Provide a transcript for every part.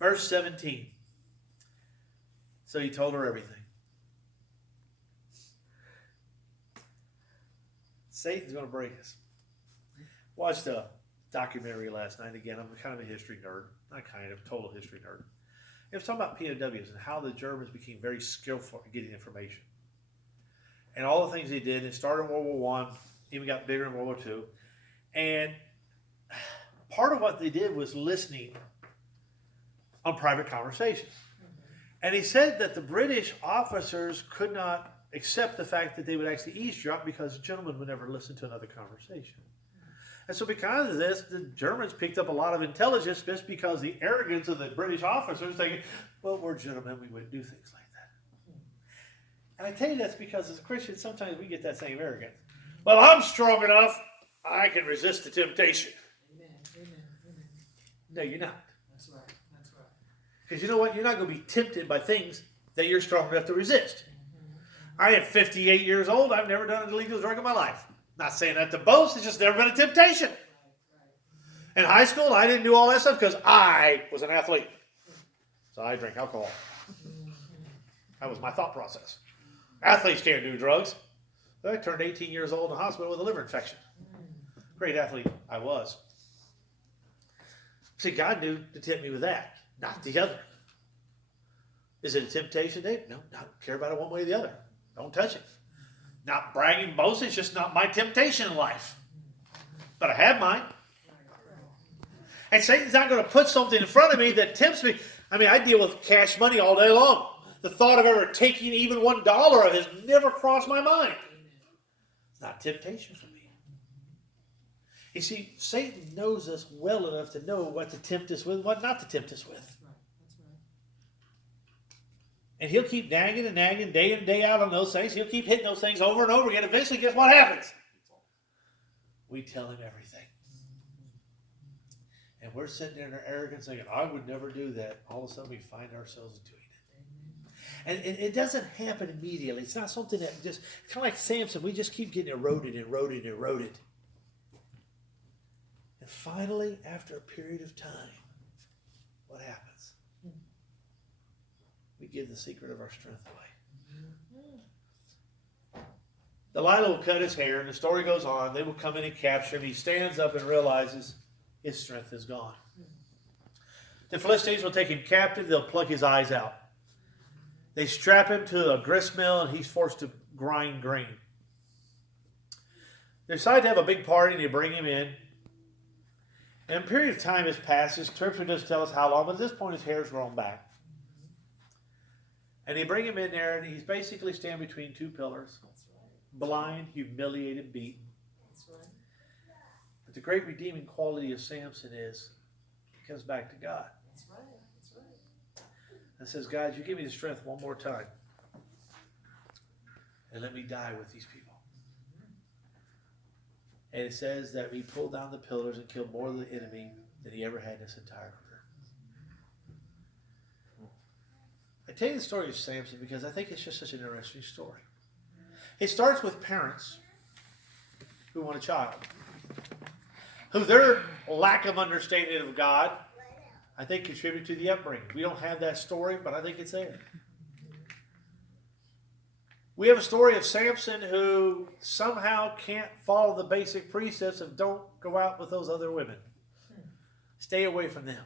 Verse 17. So he told her everything. Satan's going to break us. Watched a documentary last night. Again, I'm kind of a history nerd. Not kind of, total history nerd. It was talking about POWs and how the Germans became very skillful at getting information. And all the things they did. It started in World War One, even got bigger in World War Two. And part of what they did was listening on private conversations. And he said that the British officers could not accept the fact that they would actually eavesdrop because gentlemen would never listen to another conversation. And so because of this, the Germans picked up a lot of intelligence just because the arrogance of the British officers thinking, well, we're gentlemen, we wouldn't do things like that. And I tell you that's because as a Christian, sometimes we get that same arrogance. Well, I'm strong enough, I can resist the temptation. Amen. Amen. Amen. No, you're not. That's right. That's right. Because you know what? You're not going to be tempted by things that you're strong enough to resist. I am 58 years old. I've never done an illegal drug in my life. Not saying that to boast. It's just never been a temptation. In high school, I didn't do all that stuff because I was an athlete. So I drank alcohol. That was my thought process. Athletes can't do drugs. I turned 18 years old in the hospital with a liver infection. Great athlete I was. See, God knew to tempt me with that, not the other. Is it a temptation, Dave? No, I don't care about it one way or the other. Don't touch it. Not bragging, boasting, it's just not my temptation in life. But I have mine. And Satan's not going to put something in front of me that tempts me. I mean, I deal with cash money all day long. The thought of ever taking even $1 of it has never crossed my mind. It's not temptation for me. You see, Satan knows us well enough to know what to tempt us with and what not to tempt us with. And he'll keep nagging and nagging day in and day out on those things. He'll keep hitting those things over and over again. Eventually, guess what happens? We tell him everything. And we're sitting there in our arrogance thinking, I would never do that. All of a sudden, we find ourselves doing it. And it doesn't happen immediately. It's not something that just, kind of like Samson, we just keep getting eroded. And finally, after a period of time, what happens? We give the secret of our strength away. Delilah will cut his hair, and the story goes on. They will come in and capture him. He stands up and realizes his strength is gone. The Philistines will take him captive. They'll pluck his eyes out. They strap him to a grist mill, and he's forced to grind grain. They decide to have a big party, and they bring him in. And a period of time has passed. His scripture doesn't tell us how long, but at this point his hair's grown back. And they bring him in there, and he's basically standing between two pillars. Blind, humiliated, beaten. But the great redeeming quality of Samson is he comes back to God. And says, God, you give me the strength one more time. And let me die with these people. And it says that he pulled down the pillars and killed more of the enemy than he ever had in his entire career. I tell you the story of Samson because I think it's just such an interesting story. It starts with parents who want a child, who their lack of understanding of God, I think, contribute to the upbringing. We don't have that story, but I think it's there. We have a story of Samson who somehow can't follow the basic precepts of don't go out with those other women. Stay away from them.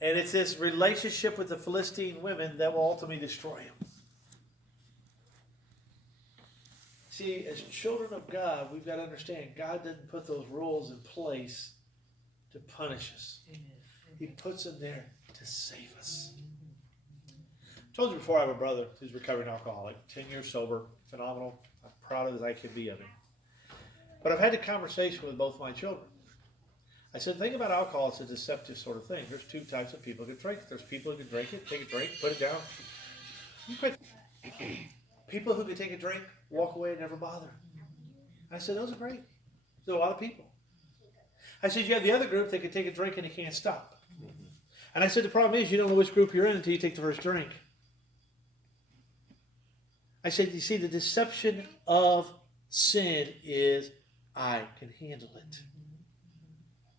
And it's this relationship with the Philistine women that will ultimately destroy him. See, as children of God, we've got to understand God didn't put those rules in place to punish us. He puts them there to save us. I told you before I have a brother who's a recovering alcoholic, 10 years sober, phenomenal. I'm proud as I can be of him. But I've had a conversation with both my children. I said, think about alcohol. It's a deceptive sort of thing. There's two types of people who can drink it. There's people who can drink it, take a drink, put it down. You quit. People who can take a drink, walk away, and never bother. I said, those are great. There's a lot of people. I said, you have the other group that can take a drink and they can't stop. And I said, the problem is you don't know which group you're in until you take the first drink. I said, you see, the deception of sin is I can handle it.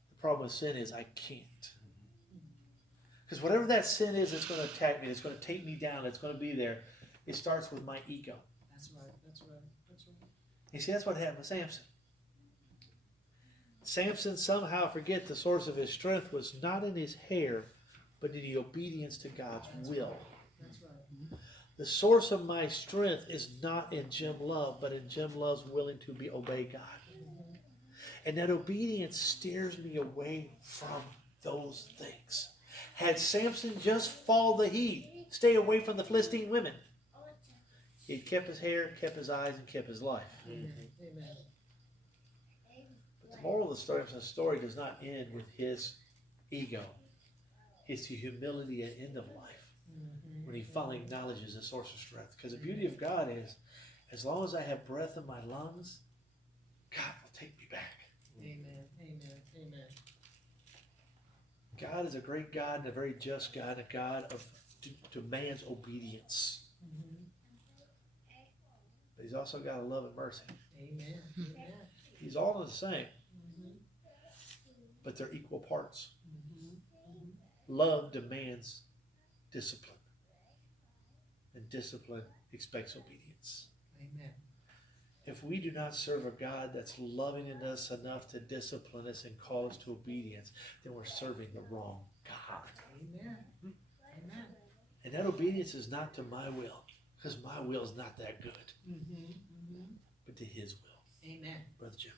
The problem with sin is I can't. Because whatever that sin is that's going to attack me, it's going to take me down, it's going to be there, it starts with my ego. That's right. That's right. That's right. You see, that's what happened with Samson. Samson somehow forget the source of his strength was not in his hair, but in the obedience to God's will. That's right. The source of my strength is not in Jim Love, but in Jim Love's willing to obey God. And that obedience steers me away from those things. Had Samson just followed the heat, stay away from the Philistine women, he'd kept his hair, kept his eyes, and kept his life. Amen. Amen. But the moral of the story does not end with his ego. It's the humility at the end of life when he finally acknowledges the source of strength. Because the beauty of God is, as long as I have breath in my lungs, God will take me back. Amen. Amen. Amen. God is a great God and a very just God, a God of to man's obedience. But he's also got a love and mercy. Amen. Amen. He's all the same, but they're equal parts. Love demands discipline, and discipline expects obedience. Amen. If we do not serve a God that's loving in us enough to discipline us and call us to obedience, then we're serving the wrong God. Amen. Amen. And that obedience is not to my will, because my will is not that good, but to his will. Amen. Brother Jim.